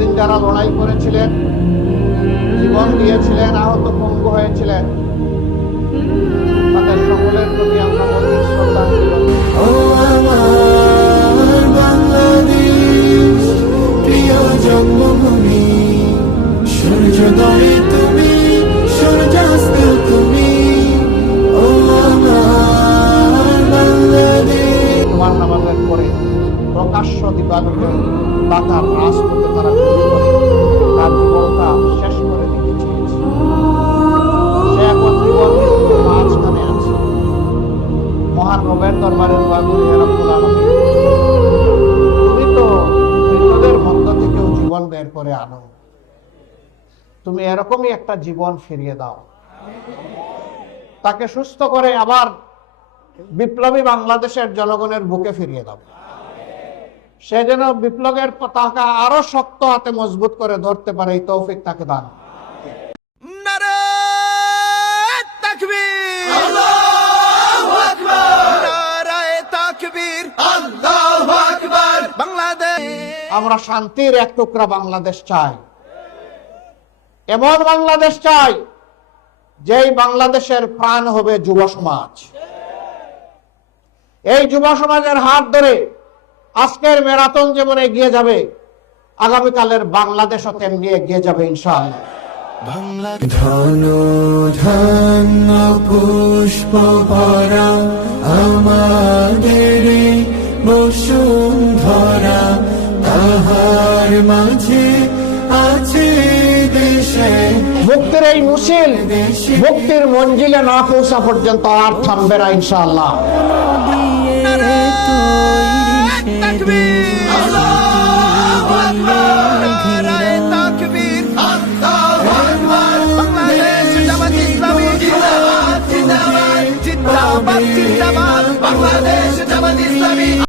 সেদিন যারা লড়াই করেছিলেন, জীবন দিয়েছিলেন, আহত পঙ্গু হয়েছিলেন, তাদের সকলের প্রতি আমরা গভীর শ্রদ্ধাঞ্জলি। ও আমার বাংলাদেশ, প্রিয় জন্মভূমি, সূর্যোদয়ে তুমি, সূর্যাস্ত তুমি। ও আমার বাংলাদেশ। তোমার নামাজের পরে প্রকাশ্য দিবালোকে দাতার রাজপথে তারা গুলি করে তার জীবনটা শেষ করে দিতে চেয়েছে। সে এখন জীবন মৃত্যুর মাঝখানে আছে। মহান রবের দরবারে দোয়া করি, হে রব্বুল আলামিন, তুমি তো মৃতদের মধ্য থেকেও জীবন বের করে আনো, তুমি এরকমই একটা জীবন ফিরিয়ে দাও, তাকে সুস্থ করে আবার বিপ্লবী বাংলাদেশের জনগণের বুকে ফিরিয়ে দাও। সে যেন বিপ্লবের পতাকা আরো শক্ত হাতে মজবুত করে ধরতে পারে, এই তৌফিক তাকে দান। নারায়ে তাকবীর, আল্লাহু আকবার, নারায়ে তাকবীর, আল্লাহু আকবার। বাংলাদেশ, আমরা শান্তির এক টুকরা বাংলাদেশ চাই, এমন বাংলাদেশ চাই যেই বাংলাদেশের প্রাণ হবে যুব সমাজ। এই যুব সমাজের হাত ধরে আজকের ম্যারাথন যেমন এগিয়ে যাবে, আগামীকালের বাংলাদেশও তেমনি এগিয়ে যাবে ইনশাআল্লাহ। বাংলা ধন ধন্য পুষ্প ভরা আমাদের বসুন্ধরা, তাহার মাঝে আছে দেশে মুক্তির এই মুশিল মুক্তির মঞ্জিলে না পৌঁছা পর্যন্ত আর থামবে না ইনশাআল্লাহ। দিয়ে তৈরি সে দেশ।